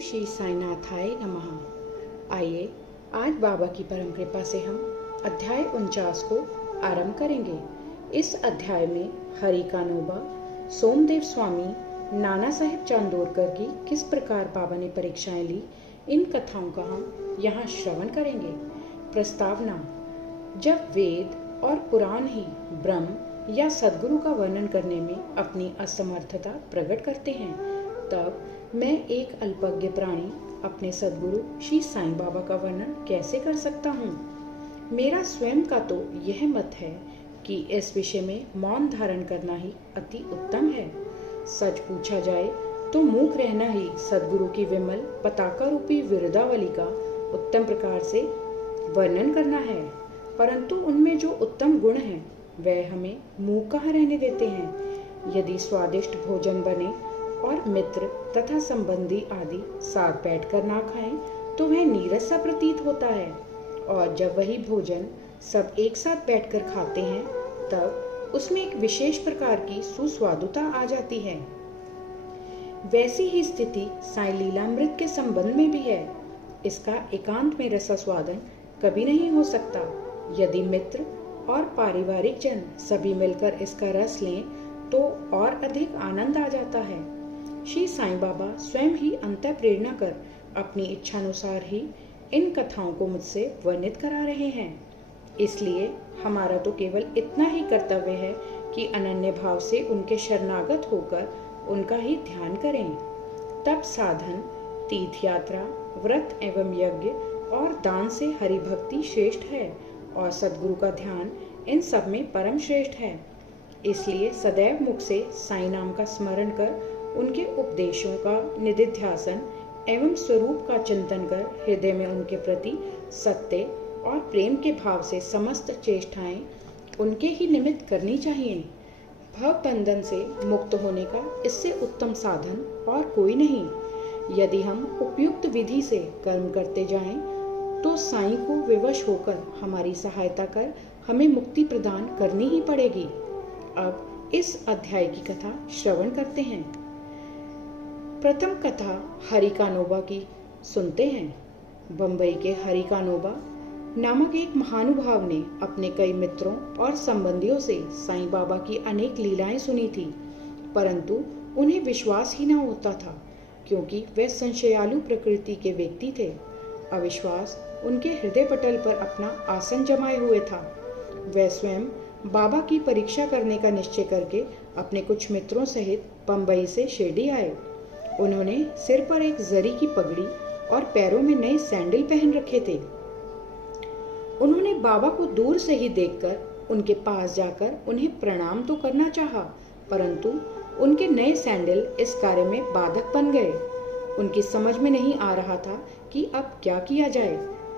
श्री साईनाथाय नमः। आइए आज बाबा की परम कृपा से हम अध्याय 49 को आरंभ करेंगे। इस अध्याय में हरि का नोबा, सोमदेव स्वामी, नाना साहेब चांदोरकर की किस प्रकार बाबा ने परीक्षाएं ली, इन कथाओं का हम यहाँ श्रवण करेंगे। प्रस्तावना: जब वेद और पुराण ही ब्रह्म या सद्गुरु का वर्णन करने में अपनी असमर्थता प्रकट करते हैं, तब मैं एक अल्पज्ञ प्राणी अपने सद्गुरु श्री साईं बाबा का वर्णन कैसे कर सकता हूँ। मेरा स्वयं का तो यह मत है कि इस विषय में मौन धारण करना ही अति उत्तम है। सच पूछा जाए तो मूक रहना ही सद्गुरु की विमल पताका रूपी विरुदावली का उत्तम प्रकार से वर्णन करना है, परंतु उनमें जो उत्तम गुण हैं वह हमें मूक कहाँ रहने देते हैं। यदि स्वादिष्ट भोजन बने और मित्र तथा संबंधी आदि साथ बैठकर ना खाएं तो वह नीरस सा प्रतीत होता है, और जब वही भोजन सब एक साथ बैठकर खाते हैं तब उसमें एक विशेष प्रकार की सुस्वादुता आ जाती है। वैसी ही स्थिति साईं लीलामृत के संबंध में भी है। इसका एकांत में रसास्वादन कभी नहीं हो सकता। यदि मित्र और पारिवारिक जन सभी मिलकर इसका रस लें तो और अधिक आनंद आ जाता है। श्री साईं बाबा स्वयं ही अंतः प्रेरणा कर अपनी इच्छानुसार ही इन कथाओं को मुझसे वर्णित करा रहे हैं। इसलिए हमारा तो केवल इतना ही कर्तव्य है कि अनन्य भाव से उनके शरणागत होकर उनका ही ध्यान करें। तप साधन, तीर्थ यात्रा, व्रत एवं यज्ञ और दान से हरि भक्ति श्रेष्ठ है, और सद्गुरु का ध्यान इन सब में परम श्रेष्ठ है। इसलिए सदैव मुख से साईं नाम का स्मरण कर उनके उपदेशों का निधिध्यासन एवं स्वरूप का चिंतन कर हृदय में उनके प्रति सत्य और प्रेम के भाव से समस्त चेष्टाएं उनके ही निमित्त करनी चाहिए। भव बंधन से मुक्त होने का इससे उत्तम साधन और कोई नहीं। यदि हम उपयुक्त विधि से कर्म करते जाएं तो साईं को विवश होकर हमारी सहायता कर हमें मुक्ति प्रदान करनी ही पड़ेगी। अब इस अध्याय की कथा श्रवण करते हैं। प्रथम कथा हरि का नोबा की सुनते हैं। बंबई के हरि का नोबा नामक एक महानुभाव ने अपने कई मित्रों और संबंधियों से साईं बाबा की अनेक लीलाएं सुनी थी, परंतु उन्हें विश्वास ही न होता था, क्योंकि वे संशयालु प्रकृति के व्यक्ति थे। अविश्वास उनके हृदय पटल पर अपना आसन जमाए हुए था। वे स्वयं बाबा की परीक्षा करने का निश्चय करके अपने कुछ मित्रों सहित बंबई से शिरडी आए। उन्होंने सिर पर एक जरी की पगड़ी और पैरों में नए सैंडल पहन रखे थे। उन्होंने बाबा को दूर से ही देखकर उनके पास जाकर उन्हें प्रणाम तो करना चाहा, परंतु उनके नए सैंडल इस कार्य में बाधक बन गए। उनकी समझ में नहीं आ रहा था कि अब क्या किया जाए।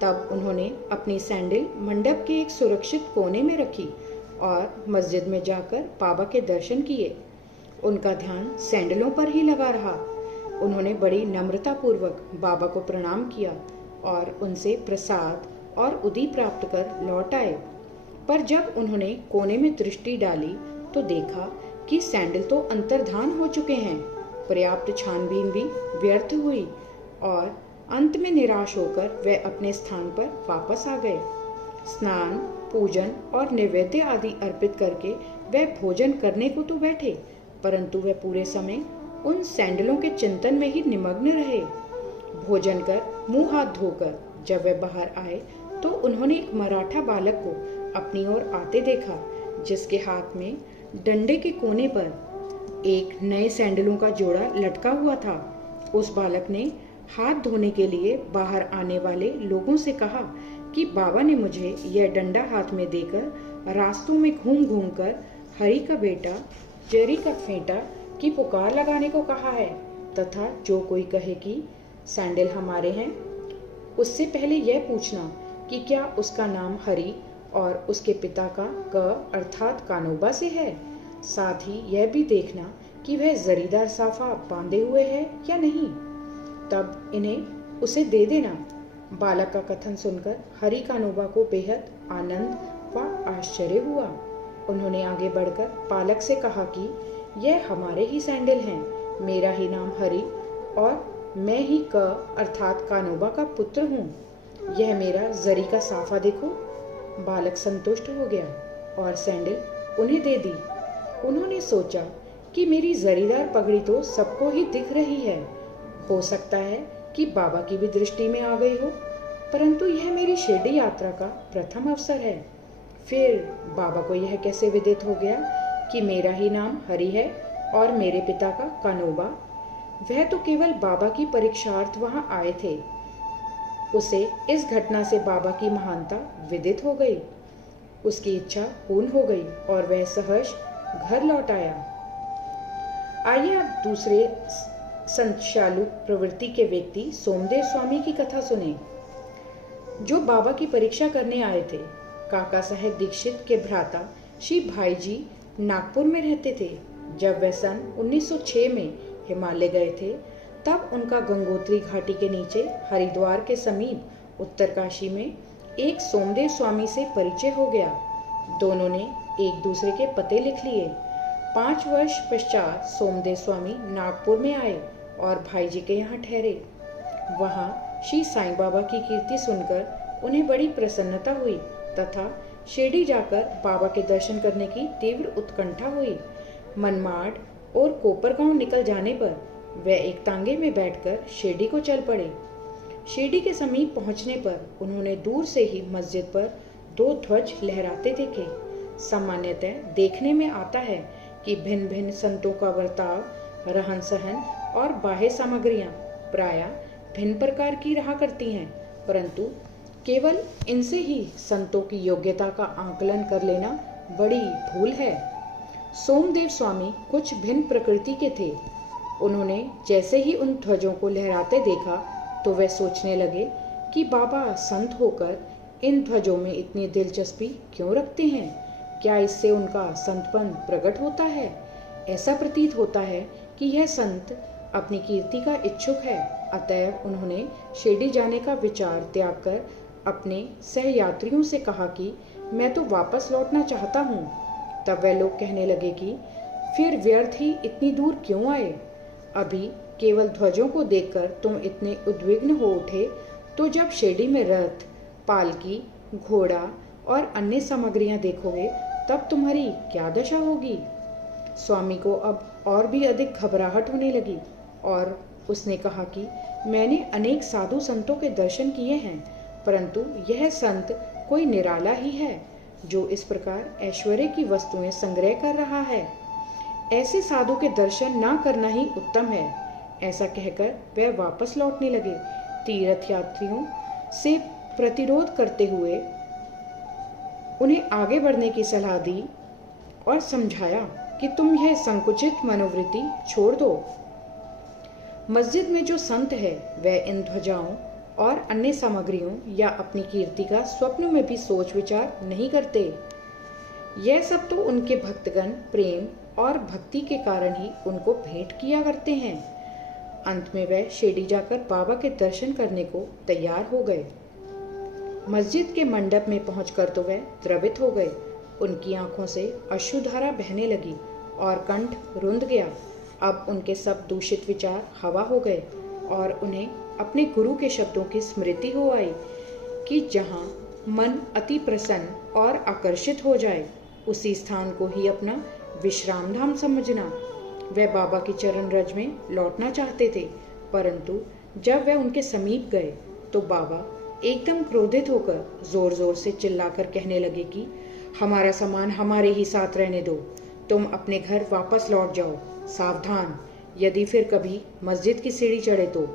तब उन्होंने अपनी सैंडल मंडप के एक सुरक्षित कोने में रखी और मस्जिद में जाकर बाबा के दर्शन किए। उनका ध्यान सैंडलों पर ही लगा रहा। उन्होंने बड़ी नम्रता पूर्वक बाबा को प्रणाम किया और उनसे प्रसाद और उदी प्राप्त कर लौट आए। पर जब उन्होंने कोने में दृष्टि डाली तो देखा कि सैंडल तो अंतर्धान हो चुके हैं। पर्याप्त छानबीन भी व्यर्थ हुई और अंत में निराश होकर वे अपने स्थान पर वापस आ गए। स्नान, पूजन और नैवेद्य आदि अर्पित करके वे भोजन करने को तो बैठे, परंतु वे पूरे समय उन सैंडलों के चिंतन में ही निमग्न रहे। भोजन कर मुंह हाथ धोकर जब वे बाहर आए तो उन्होंने एक मराठा बालक को अपनी ओर आते देखा, जिसके हाथ में डंडे के कोने पर एक नए सैंडलों का जोड़ा लटका हुआ था। उस बालक ने हाथ धोने के लिए बाहर आने वाले लोगों से कहा कि बाबा ने मुझे यह डंडा हाथ में देकर रास्तों में घूम घूम कर हरि का बेटा, जरी का फेंटा की पुकार लगाने को कहा है, तथा जो कोई कहे कि सैंडल हमारे हैं, उससे पहले यह पूछना कि क्या उसका नाम हरि और उसके पिता का क अर्थात कानोबा से है। साथ ही यह भी देखना कि वह जरीदार साफा बांधे हुए है या नहीं, तब इन्हें उसे दे देना। बालक का कथन सुनकर हरि कानोबा को बेहद आनंद व आश्चर्य हुआ। उन्होंने आगे बढ़कर बालक से कहा कि यह हमारे ही सैंडल हैं। मेरा ही नाम हरि और मैं ही क अर्थात कानोबा का पुत्र हूँ। यह मेरा जरी का साफा देखो। बालक संतुष्ट हो गया और सैंडल उन्हें दे दी। उन्होंने सोचा कि मेरी जरीदार पगड़ी तो सबको ही दिख रही है, हो सकता है कि बाबा की भी दृष्टि में आ गई हो, परंतु यह मेरी शिरडी यात्रा का प्रथम अवसर है। फिर बाबा को यह कैसे विदित हो गया कि मेरा ही नाम हरि है और मेरे पिता का कानोबा? वह तो केवल बाबा की परीक्षार्थ वहां आए थे। उसे इस घटना से बाबा की महानता विदित हो गई। उसकी इच्छा पूर्ण हो गई और वह सहर्ष घर लौट आया। आइए अब दूसरे संतशालु प्रवृत्ति के व्यक्ति सोमदेव स्वामी की कथा सुने, जो बाबा की परीक्षा करने आए थे। काका साहेब दीक्षित के भ्राता श्री भाई जी नागपुर में रहते थे। जब वह सन 1906 में हिमालय गए थे, तब उनका गंगोत्री घाटी के नीचे हरिद्वार के समीप उत्तरकाशी में एक सोमदेव स्वामी से परिचय हो गया। दोनों ने एक दूसरे के पते लिख लिए। 5 वर्ष पश्चात सोमदेव स्वामी नागपुर में आए और भाई जी के यहाँ ठहरे। वहाँ श्री साईं बाबा की कीर्ति सुनकर उन्हें बड़ी प्रसन्नता हुई तथा शिरडी जाकर बाबा के दर्शन करने की तीव्र उत्कंठा हुई। मनमाड और कोपरगांव निकल जाने पर वे एक तांगे में बैठकर शिरडी को चल पड़े। शिरडी के समीप पहुंचने पर उन्होंने दूर से ही मस्जिद पर 2 ध्वज लहराते देखे। सामान्यतः देखने में आता है कि भिन्न भिन्न संतों का बर्ताव, रहन सहन और बाह्य सामग्रियां प्रायः भिन्न प्रकार की रहा करती हैं, परंतु केवल इनसे ही संतों की योग्यता का आकलन कर लेना बड़ी भूल है। सोमदेव स्वामी कुछ भिन्न प्रकृति के थे। उन्होंने जैसे ही उन ध्वजों को लहराते देखा तो वे सोचने लगे कि बाबा संत होकर इन ध्वजों में इतनी दिलचस्पी क्यों रखते हैं? क्या इससे उनका संतपन प्रकट होता है? ऐसा प्रतीत होता है कि यह संत अपनी कीर्ति का इच्छुक है। अतएव उन्होंने शिरडी जाने का विचार त्याग कर अपने सहयात्रियों से कहा कि मैं तो वापस लौटना चाहता हूँ। तब वह लोग कहने लगे कि फिर व्यर्थ ही इतनी दूर क्यों आए? अभी केवल ध्वजों को देखकर तुम इतने उद्विग्न हो उठे, तो जब शिरडी में रथ, पालकी, घोड़ा और अन्य सामग्रियां देखोगे तब तुम्हारी क्या दशा होगी? स्वामी को अब और भी अधिक घबराहट होने लगी और उसने कहा कि मैंने अनेक साधु संतों के दर्शन किए हैं, परंतु यह संत कोई निराला ही है जो इस प्रकार ऐश्वर्य की वस्तुएं संग्रह कर रहा है। ऐसे साधु के दर्शन ना करना ही उत्तम है। ऐसा कहकर वह वापस लौटने लगे। तीर्थ यात्रियों से प्रतिरोध करते हुए उन्हें आगे बढ़ने की सलाह दी और समझाया कि तुम यह संकुचित मनोवृत्ति छोड़ दो। मस्जिद में जो संत है वह इन ध्वजाओं और अन्य सामग्रियों या अपनी कीर्ति का स्वप्न में भी सोच विचार नहीं करते। यह सब तो उनके भक्तगण प्रेम और भक्ति के कारण ही उनको भेंट किया करते हैं। अंत में वह शिरडी जाकर बाबा के दर्शन करने को तैयार हो गए। मस्जिद के मंडप में पहुंचकर तो वह द्रवित हो गए। उनकी आंखों से अश्रुधारा बहने लगी और कंठ रुंध गया। अब उनके सब दूषित विचार हवा हो गए और उन्हें अपने गुरु के शब्दों की स्मृति हो आई कि जहाँ मन अति प्रसन्न और आकर्षित हो जाए उसी स्थान को ही अपना विश्राम धाम समझना। वह बाबा की चरण रज में लौटना चाहते थे, परंतु जब वह उनके समीप गए तो बाबा एकदम क्रोधित होकर जोर जोर से चिल्लाकर कहने लगे कि हमारा सामान हमारे ही साथ रहने दो, तुम अपने घर वापस लौट जाओ। सावधान, यदि फिर कभी मस्जिद की सीढ़ी चढ़े तो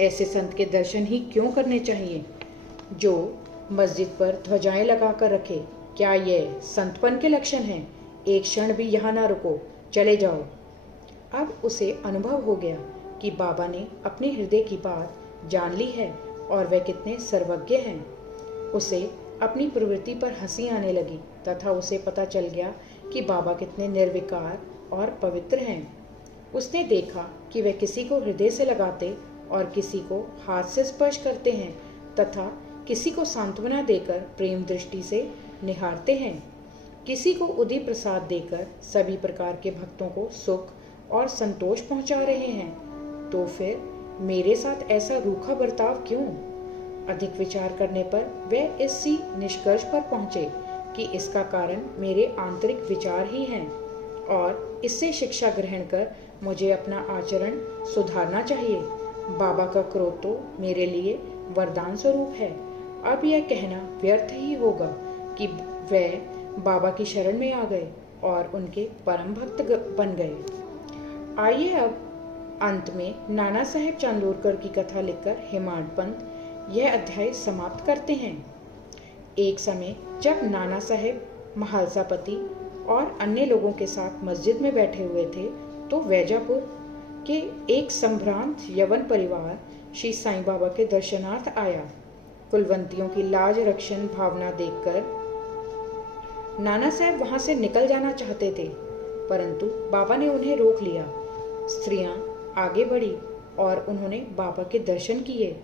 ऐसे संत के दर्शन ही क्यों करने चाहिए जो मस्जिद पर ध्वजाएं लगा कर रखे? क्या ये संतपन के लक्षण हैं? एक क्षण भी यहाँ ना रुको, चले जाओ। अब उसे अनुभव हो गया कि बाबा ने अपने हृदय की बात जान ली है और वे कितने सर्वज्ञ हैं। उसे अपनी प्रवृत्ति पर हंसी आने लगी तथा उसे पता चल गया कि बाबा कितने निर्विकार और पवित्र हैं। उसने देखा कि वे किसी को हृदय से लगाते और किसी को हाथ से स्पर्श करते हैं तथा किसी को सांत्वना देकर प्रेम दृष्टि से निहारते हैं। किसी को उदी प्रसाद देकर सभी प्रकार के भक्तों को सुख और संतोष पहुंचा रहे हैं। तो फिर मेरे साथ ऐसा रूखा बर्ताव क्यों? अधिक विचार करने पर वह इसी निष्कर्ष पर पहुंचे कि इसका कारण मेरे आंतरिक विचार ही हैं और इससे शिक्षा ग्रहण कर मुझे अपना आचरण सुधारना चाहिए। बाबा का क्रोध तो मेरे लिए वरदान स्वरूप है। अब यह कहना व्यर्थ ही होगा कि वह बाबा की शरण में आ गए और उनके परम भक्त बन गए। आइए अब अंत में नाना साहेब चांदोरकर की कथा लिखकर हेमाड पंत यह अध्याय समाप्त करते हैं। एक समय जब नाना साहेब महालसापति और अन्य लोगों के साथ मस्जिद में बैठे हुए थे तो वैजापुर के एक संभ्रांत यवन परिवार श्री साईं बाबा के दर्शनार्थ आया। कुलवंतियों की लाज रक्षण भावना देखकर नाना साहब वहां से निकल जाना चाहते थे, परंतु बाबा ने उन्हें रोक लिया। स्त्रियां आगे बढ़ी और उन्होंने बाबा के दर्शन किए।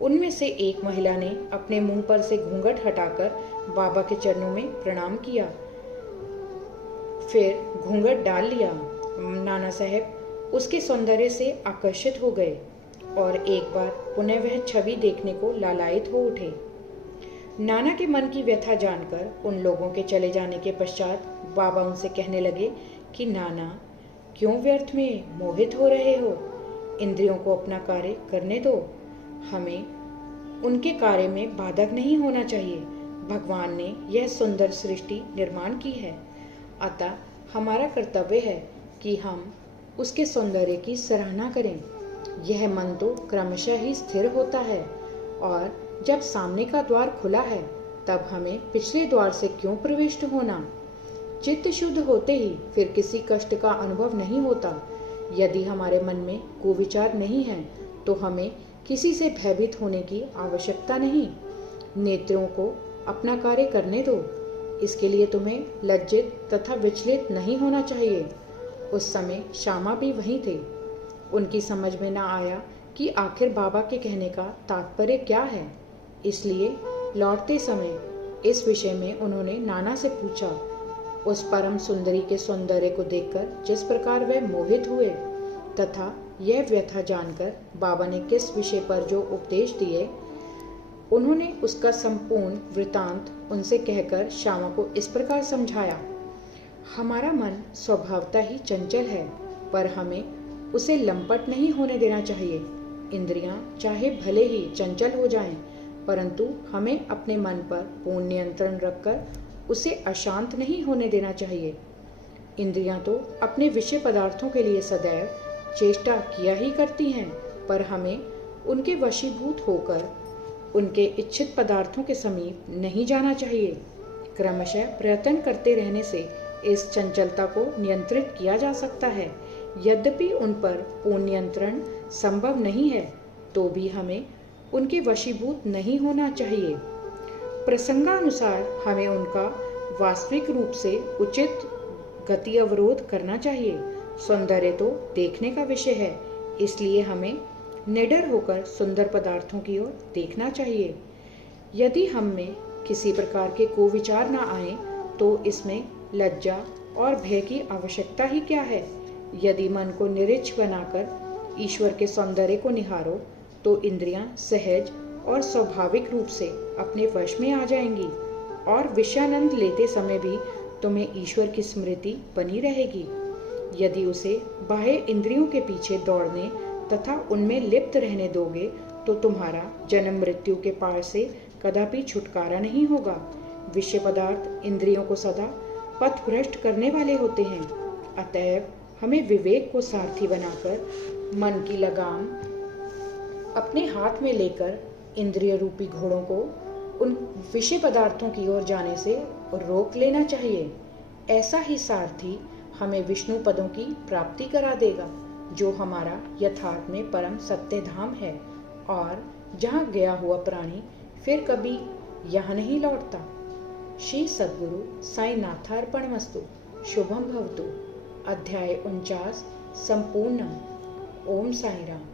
उनमें से एक महिला ने अपने मुंह पर से घूंघट हटाकर बाबा के चरणों में प्रणाम किया, फिर घूंघट डाल लिया। नाना साहब उसके सौंदर्य से आकर्षित हो गए और एक बार पुनः वह छवि देखने को लालायित हो उठे। नाना के मन की व्यथा जानकर उन लोगों के चले जाने के पश्चात बाबा उनसे कहने लगे कि नाना, क्यों व्यर्थ में मोहित हो रहे हो? इंद्रियों को अपना कार्य करने दो। हमें उनके कार्य में बाधक नहीं होना चाहिए। भगवान ने यह सुंदर सृष्टि निर्माण की है, अतः हमारा कर्तव्य है कि हम उसके सौंदर्य की सराहना करें। यह मन तो क्रमशः ही स्थिर होता है और जब सामने का द्वार खुला है तब हमें पिछले द्वार से क्यों प्रविष्ट होना? चित्त शुद्ध होते ही फिर किसी कष्ट का अनुभव नहीं होता। यदि हमारे मन में कुविचार नहीं है तो हमें किसी से भयभीत होने की आवश्यकता नहीं। नेत्रों को अपना कार्य करने दो। इसके लिए तुम्हें लज्जित तथा विचलित नहीं होना चाहिए। उस समय श्यामा भी वहीं थे। उनकी समझ में न आया कि आखिर बाबा के कहने का तात्पर्य क्या है, इसलिए लौटते समय इस विषय में उन्होंने नाना से पूछा। उस परम सुंदरी के सौंदर्य को देखकर जिस प्रकार वह मोहित हुए तथा यह व्यथा जानकर बाबा ने किस विषय पर जो उपदेश दिए, उन्होंने उसका संपूर्ण वृतांत उनसे कहकर श्यामा को इस प्रकार समझाया। हमारा मन स्वभावतः ही चंचल है, पर हमें उसे लंपट नहीं होने देना चाहिए। इंद्रियां चाहे भले ही चंचल हो जाएं, परंतु हमें अपने मन पर पूर्ण नियंत्रण रखकर उसे अशांत नहीं होने देना चाहिए। इंद्रियां तो अपने विषय पदार्थों के लिए सदैव चेष्टा किया ही करती हैं, पर हमें उनके वशीभूत होकर उनके इच्छित पदार्थों के समीप नहीं जाना चाहिए। क्रमशः प्रयत्न करते रहने से इस चंचलता को नियंत्रित किया जा सकता है। यद्यपि उन पर पूर्ण नियंत्रण संभव नहीं है, तो भी हमें उनके वशीभूत नहीं होना चाहिए। प्रसंगानुसार हमें उनका वास्तविक रूप से उचित गति अवरोध करना चाहिए। सौंदर्य तो देखने का विषय है, इसलिए हमें निडर होकर सुंदर पदार्थों की ओर देखना चाहिए। यदि हम में किसी प्रकार के कुविचार न आए तो इसमें लज्जा और भय की आवश्यकता ही क्या है? यदि मन को निरिच्छ बनाकर ईश्वर के सौंदर्य को निहारो तो इंद्रियां सहज और स्वाभाविक रूप से अपने वश में आ जाएंगी और विषयानंद लेते समय भी तुम्हें ईश्वर की स्मृति बनी रहेगी। यदि उसे बाह्य इंद्रियों के पीछे दौड़ने तथा उनमें लिप्त रहने दोगे तो तुम्हारा जन्म मृत्यु के पार से कदापि छुटकारा नहीं होगा। विषय पदार्थ इंद्रियों को सदा पथ भ्रष्ट करने वाले होते हैं। अतएव हमें विवेक को सारथी बनाकर मन की लगाम अपने हाथ में लेकर इंद्रिय रूपी घोड़ों को उन विषय पदार्थों की ओर जाने से रोक लेना चाहिए। ऐसा ही सारथी हमें विष्णु पदों की प्राप्ति करा देगा, जो हमारा यथार्थ में परम सत्य धाम है और जहाँ गया हुआ प्राणी फिर कभी यहाँ नहीं लौटता। श्री सद्गुरु साई नाथार्पणमस्तु। शुभम भवतु। अध्याय 49 संपूर्ण। ओम साई राम।